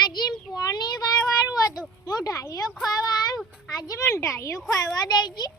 આજે પોણી વાળવાનું હતું હું ઢાઈયો ખાવા આવ્યું આજે મને ઢાઈયો ખાવા દેજી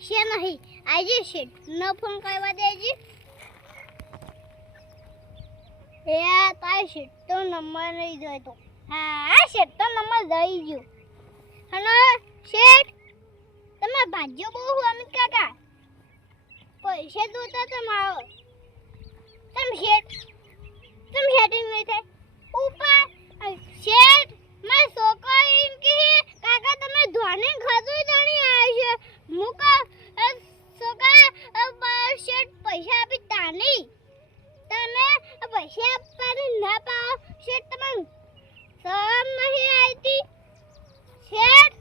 પૈસા નહીં આજે શેઠનો ફોન કરવા દેજી એ તારે શેઠનો નંબર નહીં જોઈતો હા શેઠનો નંબર દઈ ગયો અને શેઠ તમે ભાજ્યો બહુ અમિત કાકા પૈસા જોતા તમારો તમે સેટિંગ નહીં થાય ઉપર શેઠ મારા છોકરા એમ કે કાકા તમે ધોને ખાધું જાણી આવ્યા છે મુકા છોકરા શેઠ પૈસા આપી તાની તમે પૈસા આપવાની ના પાવો શેઠ તમે શરમ નહીં આવતી શેઠ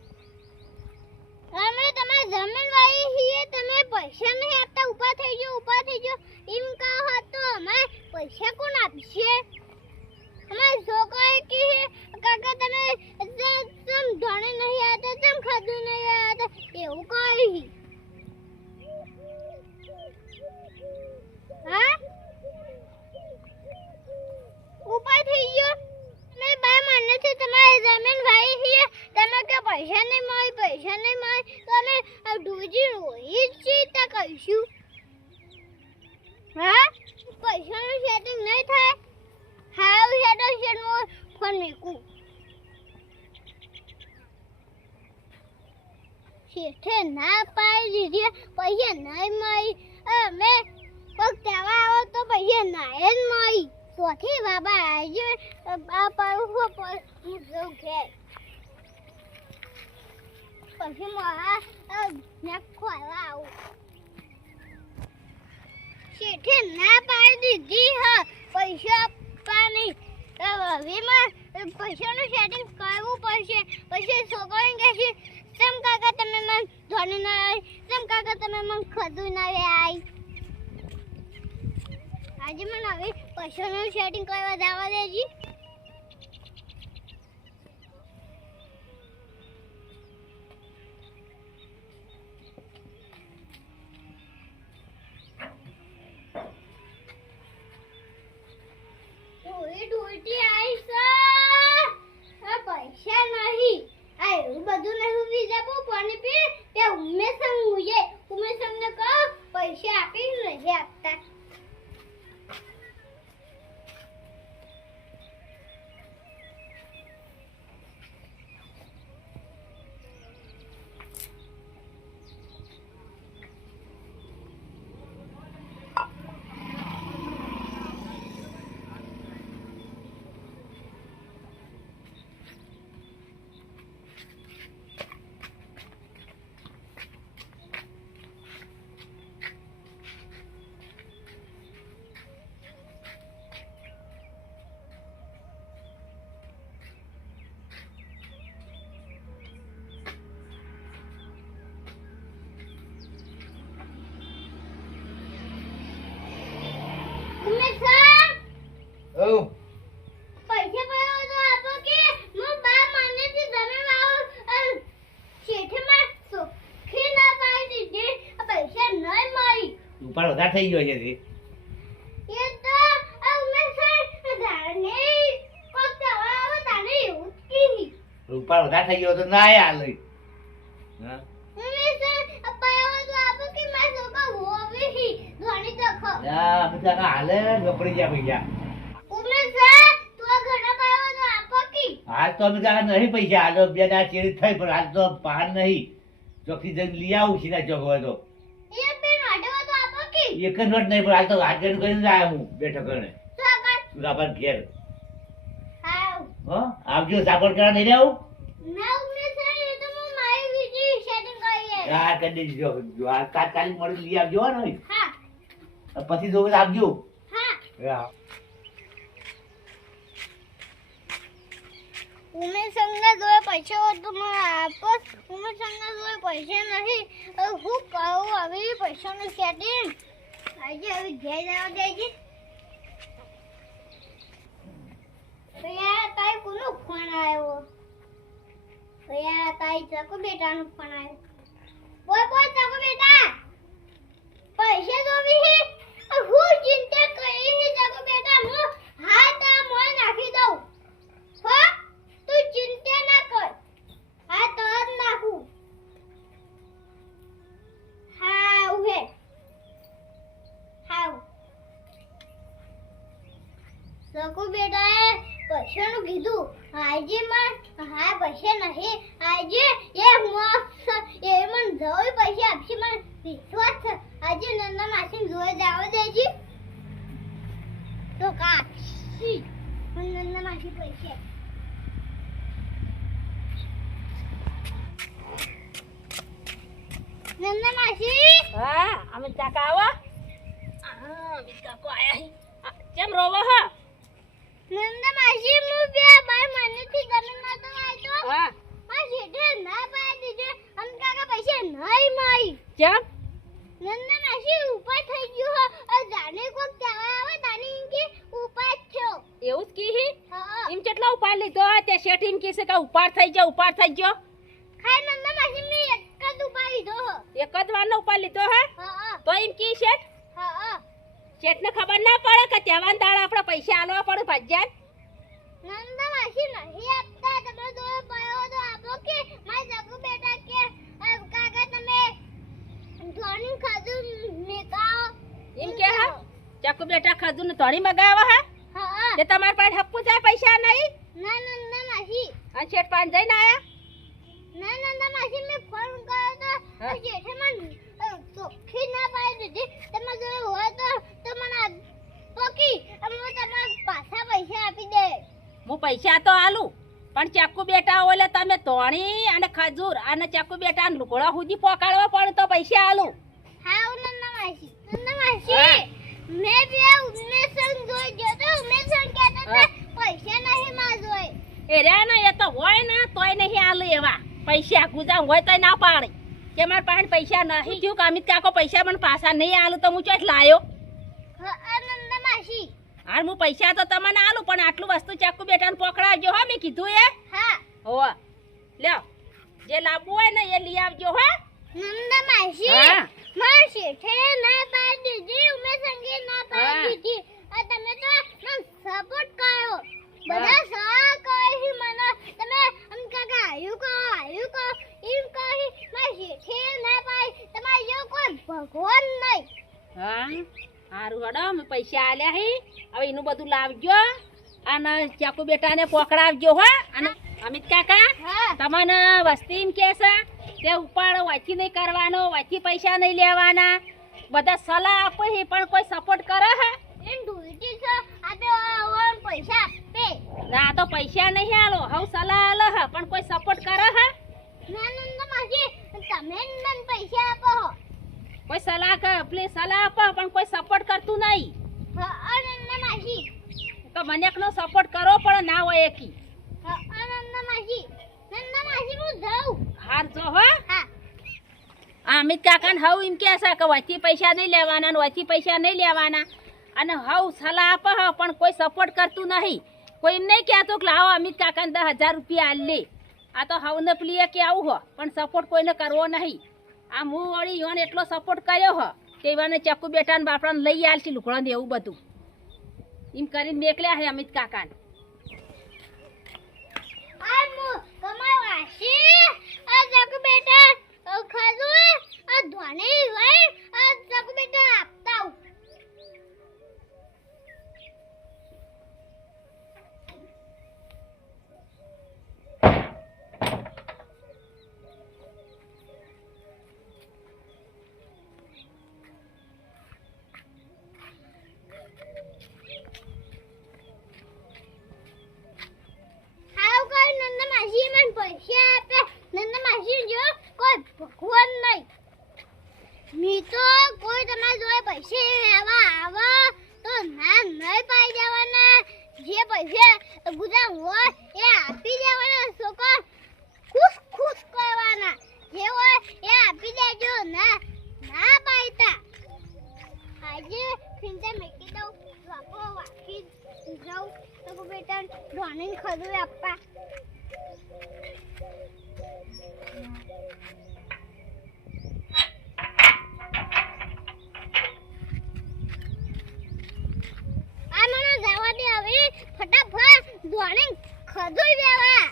અમે તમારી જમીન વાળી છીએ તમે પૈસા નહીં આપતા ઊભા થઈ જાઓ એમ કહો તો અમે પૈસા કોણ આપશે અમારા છોકરાએ કે કાકા તમે તમ ધોણે નહીં આવતા તમ ખાધું નહીં આવતા એવું કહી હા ઉપર થઈ ગયો મેં બા માને છે તમારી જમીન ભાઈ છે તમે કે પૈસા નહીં મળે તો અમે ડૂજી રોઈ ચિંતા કરીશું હા પૈસાનું સેટિંગ નહીં થાય હાવ હેડો ફોન મેકું શેઠે ના પાડી દીધી પૈસા નહીં મળી અમે કોઈક તહેવાર આવો તો પૈસા ના જ મળી તોથી બાબા આજે આ પાડું ઘેર પછી મારા મેં ખોવા આવું શેઠે ના પાડી દીધી હા પૈસા આપવાની હવેમાં પૈસાનું સેટિંગ કરવું પડશે પછી છોકરીને કહેશે તેમ કાકા તમે મને ધોની ના આવી તેમ કાકા તમે મને ખધું ના આવી આજે મને હવે પૈસાનું સેટિંગ કરવા જવા દેજી ઢોલટી આઈસ પૈસા નહીં આ એવું બધું નહીં બીજા બહુ પાણી પી તે ઉમેશને કહો પૈસા આપી નહીં આપતા વધારે થઈ ગયો છે એ તો ઉમેશ કોક તવા આવો તાને એવું કી રૂપાળ વધારે થઈ ગયો તો ના આયા લઈ હા ઉમેશ અપાયો તો આપો કે માર છોકરો હોવી ધોણી દખો યા બધા હાલે ગપડી ગયા પૈસા ઉમેશ તું ઘણા પાયો તો આપો કી આજ તો અમે તારા નહીં પૈસા હાલો બે દા ચેરી થઈ પણ આજ તો પાન નહીં ચોકી જઈને લઈ આવું સીધા ચોક હોય તો એક જ નોટ નહીં પણ હાલ તો હાજર કરીને જ આવ્યો હું બેઠો કરીને સુરાબાદ ઘેર આવજો સાપડ કરવા નહીં આવું કરી દેજો તાત્કાલિક મળી લઈ આવજો ને પછી જોવે આપજો ઉમેશ સંગા જોડે પૈસા હોય તો મને આપો. ઉમેશ સંગા જોડે પૈસા નહીં. હવે હું કહું હવે પૈસાનું સેટિંગ આજે હવે ઘેર જવા દેજે. ભૈયા તારી કોનો ફોન આવ્યો? ભૈયા તારી ચકો બેટાનો ફોન આવ્યો. બોલ બોલ ચકો બેટા, પૈસા જોવી હે? હું ચિંતા કરી હે ચકો બેટા, હું હાથ આ મોય નાખી દઉં. હો તું ચિંતા ના કર, હાથ જ નાખું. હા ઉહે હા ચકો બેટાએ પૈસાનું કીધું. આજે માં હા પૈસા નહીં આજે એ મસ્ત એ મને જવું પૈસા આપશે, મને વિશ્વાસ છે. આજે નંદા માસી જોઈ જાવ દેજી તો કાશી નંદા માસી પૈસા. નંદા માસી હા અમે કાકા આવો. હા અમિત કાકો આયા. કેમ રોવો હો? નંદા માસી હું બે બાર મહિનેથી જમીનમાં તો આવ્યો. હા આ જેઠે ના પાડી દીધે અમ કાકા પૈસા નહીં માઈ. કેમ? નંદા માસી ઉપર થઈ ગયો હો. આ જાને કોક કહેવા આવે તાની કે ઉપર થયો. એવું જ કીહી? હા એમ કેટલા ઉપાડ લીધો? તે શેઠ એમ કહેશે કે ઉપાડ થઈ ગયો ઉપાડ થઈ ગયો. ખાઈ નંદા માસી મે એક જ ઉપર લીધો હો. એક જ વારનો ઉપાડ લીધો હે? હા તો એમ કી શેઠ? હા શેઠને ખબર ના પડે કે તહેવાર દાડા આપણે પૈસા આલવા પડે ભાજ્યા. નંદા માસી નહીં આપતા. તમે દો પાયો તો આપો કે મારા જગુ બેટા કે કાકા તમે ધોની ખાધું મેકાઓ એમ કે હા ચાકુ બેટા ખાધું ને ધોણી મગાવો હે? હા તે તમાર પાસે હપ્પુ જાય પૈસા નહીં? ના નંદા માસી અને શેઠ પાસે જઈને આયા? ના નંદા માસી મેં ફોન કર્યો તો હા. જેઠે મને ચોખ્ખી ના પાડી દીધી. તમે જો હોય તો મને પોકી અમે તમારા પાછા પૈસા આપી દે. હું પૈસા તો આલું પણ ચાકુ બેટા ઓલે તમે ધોણી અને ખજૂર અને ચાકુ બેટા લુગડા સુધી પકાડવા પડે તો પૈસા આલું. હા નંદા માસી હા. મેં બે ઉમેશન જોઈ ગયો તો ઉમેશન કહેતા હતા પૈસા નહીં માં જોઈ. એ રે ને એ તો હોય ને તોય નહીં આલે એવા પૈસા ગુજા હોય તોય ના પાડે કે મારા પાસે પૈસા નહીં. થયું કે અમિત કાકો પૈસા પણ પાછા નહીં આલું તો હું ચોટ લાયો. હા નંદા માસી હાર હું પૈસા તો તમને આલું પણ આટલું વસ્તુ ચાકુ બેટાને પકડાવજો હો મેં કીધું એ. હા હો લ્યો જે લાવવું હોય ને એ લઈ આવજો હો. નંદા માસી હા. માર શેઠે ના પાડી દીધી ઉમેશંગે ના હા. પાડી દીધી. આ તમે તો મને સપોર્ટ કર્યો. બધા સા કહી મને તમે અમ કાકા આયુ કો એમ કહી માર શેઠે ના પાડી. તમારે જેવો કોઈ ભગવાન નહીં. હા હારું હડો મેં પૈસા આલ્યા હી હવે એનું બધું લાવજો અને ચાકુ બેટાને પકડાવજો હો. અને અમિત કાકા હા તમને વસ્તી એમ કે છે કે ઉપાડો વાંચી નહીં કરવાનો વાંચી પૈસા નહીં લેવાના બધા સલાહ આપે છે પણ કોઈ સપોર્ટ કરે હે? એમ ડૂટી છે આપે ઓન પૈસા આપે. ના તો પૈસા નહીં આલો હવે સલાહ આલે હે પણ કોઈ સપોર્ટ કરે હે? ના નંદા માસી તમે મને પૈસા આપો. કોઈ સલાહ કર પ્લીઝ સલાહ આપો પણ કોઈ સપોર્ટ કરતું નહીં. હા નંદા માસી તો મને એકનો સપોર્ટ કરવો પડે ના હોય એકી. હા નંદા માસી હું જાઉં. હાર જો હો. હા આ અમિત કાકાને હવ એમ કે છે કે વચ્ચે પૈસા નહીં લેવાના ને વચ્ચે પૈસા નહીં લેવાના અને હવ સલાહ આપે હે પણ કોઈ સપોર્ટ કરતું નહીં. કોઈ એમ નહીં કહેતું કે લાવો અમિત કાકાને 10,000 રૂપિયા આલ લે. આ તો હવને પ્લીએ કે આવું હો પણ સપોર્ટ કોઈને કરવો નહીં. આ હું વળી યોને એટલો સપોર્ટ કર્યો હો તે વાને ચાકુ બેટાને બાપડાને લઈ આલતી લુકડા ને એવું બધું એમ કરીને મેકલ્યા હે અમિત કાકાને. આ મુ કમાઈ વાસી આ જગ બેટા ખાધું આ ધોની હોય આ જગ બેટા આપતા હું. પૈસા આપે નંદા માસી જો કોઈ ભગવાન નહીં. મી તો કોઈ તમારા જોડે પૈસા લેવા આવે તો ના નહીં પાઈ દેવાના. જે પૈસા ગુજાર હોય એ આપી દે. દેવાના છોકરા ખુશ ખુશ કરવાના જે હોય એ આપી દેજો ના ના પાઈતા આજે ફિંજા મેકી દઉં વાપો વાકી જાઉં તો બેટા ડોનિંગ ખરું આપવા આ મને જવા દે હવે ફટાફટ ડોનિંગ ખરું દેવા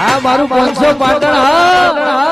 આ મારું 500 પાટણ હા